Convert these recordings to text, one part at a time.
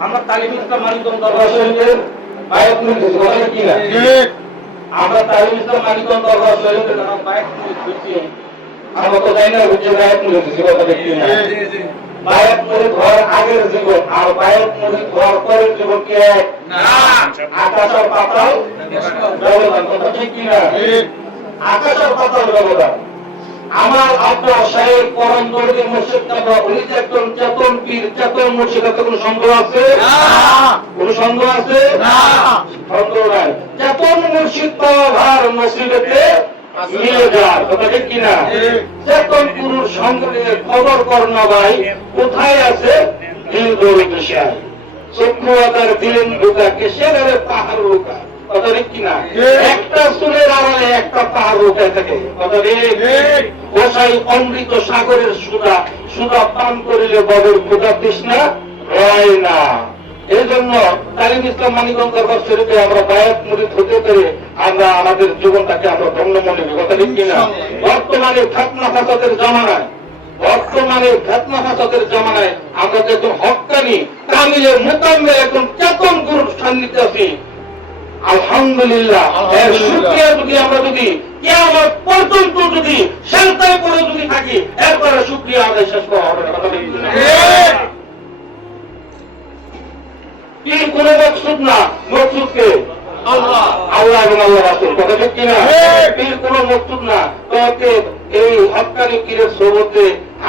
আমরা তালিম ইসলাম মানিকম দরবার শরীফের বায়াত মুরিদ কি না আমরা তালিম ইসলাম মানিকম আমরা তো জানি না কথা কি না। হওয়ার আগের জীবন আর বায়াত মুরিদ হওয়ার পরের জীবন কি? এক আকাশ আর পাতাল ব্যবধান কথা ঠিক কি না আকাশ আর পাতাল ব্যবধান। আমার আপনার সাহেব পরম কাবা উনি যে চেতন পীর চেতন মুর্শিদ এত কোনো সন্দেহ আছে? কোন সন্দেহ আছে? সন্দেহ নাই। চেতন মুর্শিদ পাওয়া ভার নসিবেতে মিলে যার কথা ঠিক কিনা চেতন পুরুষ সঙ্গে খবর কর না ভাই কোথায় আছে? দিল দৌড়ে চক্ষু দিলেন ঢুকা পাহাড় কথা ঠিক কিনা একটা চুলের থাকে। গোসাই অমৃত সাগরের সুদা সুদা পান করিলে বদর ক্ষুদা তৃষ্ণা রয় না। এই জন্য তালিম ইসলাম মানিগঞ্জ দরবার শরীফে আমরা বায়াত মুরিদ হতে পেরে আমরা আমাদের জীবনটাকে আমরা ধন্য মনে কথা ঠিক কিনা? বর্তমানে খাতনা ফাসাদের জামানায় বর্তমানে খাতনা ফাসাদের জামানায় আমরা যে একজন হকানি কামিলে মোকাম্মে এখন চেতন গুরুর সান্নিধ্যে আছি। আলহামদুলিল্লাহ। এর শুক্রিয়া যদি আমরা যদি কেমন পর্যন্ত যদি করে যদি থাকি এরপরে শুক্রিয়া আদায় শেষ করা হবে না, কথা ঠিক কিনা? মকসুদ না? মকসুদকে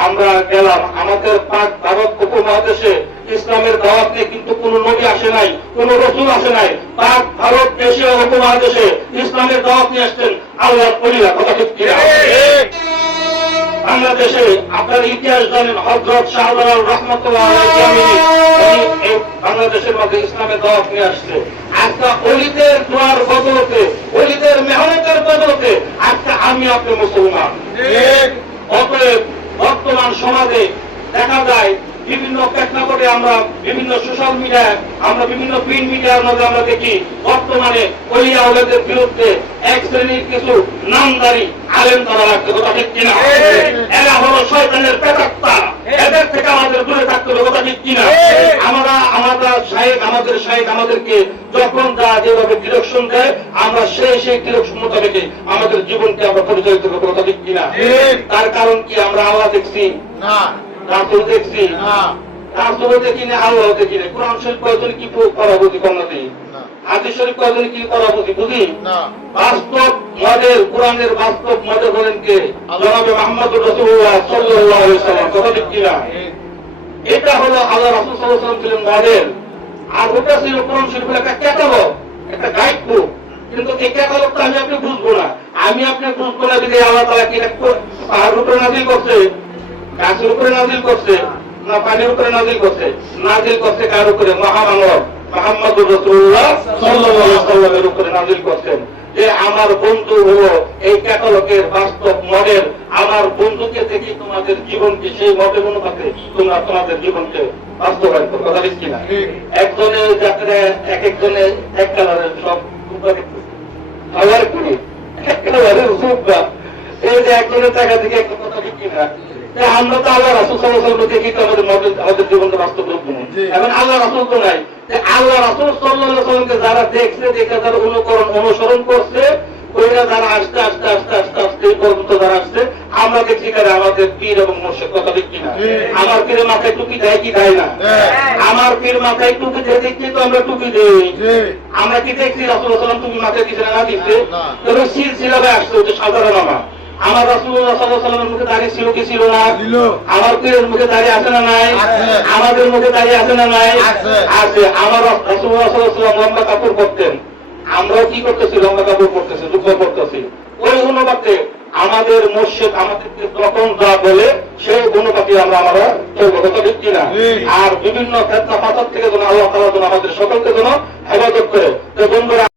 আমরা গেলাম, আমাদের পাক ভারত উপমহাদেশে ইসলামের দাওয়াত কিন্তু কোন নবী আসে নাই, কোন রসুল আসে নাই। পাক ভারত দেশে উপমহাদেশে ইসলামের দাওয়াত নিয়ে আল্লাহ পরিলা কথা ঠিক কিনা? বাংলাদেশে আপনার ইতিহাস জানেন হজরত শাহজালাল রহমতুল্লাহ এই বাংলাদেশের মধ্যে ইসলামের দাওয়াত নিয়ে আসছে। আজকে অলিদের দোয়ার বদলতে অলিদের মেহনতের বদলতে আজকে আমি আপনি মুসলমান। অতএব বর্তমান সমাজে দেখা যায় বিভিন্ন প্রেক্ষাপটে আমরা বিভিন্ন সোশ্যাল মিডিয়ায় আমরা বিভিন্ন প্রিন্ট মিডিয়ার মধ্যে আমরা দেখি বর্তমানে অলিয়া ওলেদের বিরুদ্ধে এক শ্রেণির কিছু নামদারি আলেম করা লাগছে কথা ঠিক কিনা? এরা হলো শয়তানের পেটাত্তা এদের থেকে আমাদের দূরে থাকতে হবে কথা ঠিক কিনা? আমরা আমরা শাহেক আমাদের শাহেক আমাদেরকে যখন যা যেভাবে ডিরেকশন দেয় আমরা সেই সেই ডিরেকশন মোতাবেক আমাদের জীবনকে আমরা পরিচালিত করব কথা ঠিক কিনা? তার কারণ কি? আমরা আল্লাহ দেখছি। রাসুল দেখছি। রাসুল দেখি না আল্লাহ দেখি না কোরআন শরীফ কয়জন কি করা বুঝি দিই হাদিস শরীফ কয়জন কি করা বুঝি? বুঝি বাস্তব কোরআনের বাস্তব কে? জনাবে মোহাম্মদ রসুল্লাহ আলাইহি সাল্লাম। কথা ঠিক কিনা এটা হলো আল্লাহ রাসূল সাল্লাম ছিলেন মডেল আর ওটা ছিল কোরআন শরীফের একটা ক্যাটালগ একটা গাইড বুক কিন্তু এই ক্যাটালগটা আমি আপনি বুঝব না। আমি আপনি বুঝব না যদি আল্লাহ তাআলা কি একটা পাহাড়ের উপরে নাজিল করছে? গাছের উপরে নাজিল করছে না পানির উপরে নাজিল করছে? নাজিল করছে কার উপরে? মহামানব মোহাম্মদ রসুল্লাহ সাল্লামের উপরে নাজিল করছেন। যে আমার বন্ধু হলো এই ক্যাটালগের বাস্তব মডেল আমার বন্ধুকে দেখি তোমাদের জীবনকে সেই মডেল অনুপাতে তোমরা তোমাদের জীবনকে বাস্তবায়ন করো। কথা ঠিক কিনা? একজনের যাত্রা এক একজনের এক কালারের সব আবার করি এক কালারের সুপা এই যে একজনের টাকা থেকে একটা কথা ঠিক কিনা যে আমরা তো আল্লাহ রাসুল সাল্লাহ দেখি তো আমাদের আমাদের জীবনকে বাস্তব রূপ এখন আল্লাহ রাসুল তো নাই। আল্লাহ রাসুল সাল্লাহ সাল্লামকে যারা দেখছে দেখে যারা অনুকরণ অনুসরণ করছে ওইরা যারা আস্তে আস্তে আস্তে আস্তে আস্তে এই পর্যন্ত যারা আসছে আমরা দেখছি কারে আমাদের পীর এবং মোর্শেদ কথা ঠিক কিনা? আমার পীরের মাথায় টুপি দেয় কি দেয় না? আমার পীর মাথায় টুপি দিয়ে দেখছি তো আমরা টুপি দিই। আমরা কি দেখছি রাসুল সাল্লাম টুপি মাথায় দিচ্ছে? না দিচ্ছে তবে সিল সিলাবে আসছে হচ্ছে সাধারণ আমার। আমার রাসুল্লাহ সাল্লামের মুখে দাঁড়িয়ে ছিল কি ছিল না? আমার পীরের মুখে দাঁড়িয়ে আছে না নাই? আমাদের মুখে দাঁড়িয়ে আছে না নাই? আছে। আমার রাসুল্লাহ সাল্লাম লম্বা কাপড় পরতেন। আমরাও কি করতেছি? লম্বা কাপড় পরতেছি যুদ্ধ করতেছি ওই অনুপাতে আমাদের মসজিদ আমাদেরকে যখন যা বলে সেই অনুপাতে আমরা আমরা চলবো। কথা ঠিক কিনা? আর বিভিন্ন ক্ষেত্রে ফাঁসার থেকে যেন আল্লাহ তালা যেন আমাদের সকলকে যেন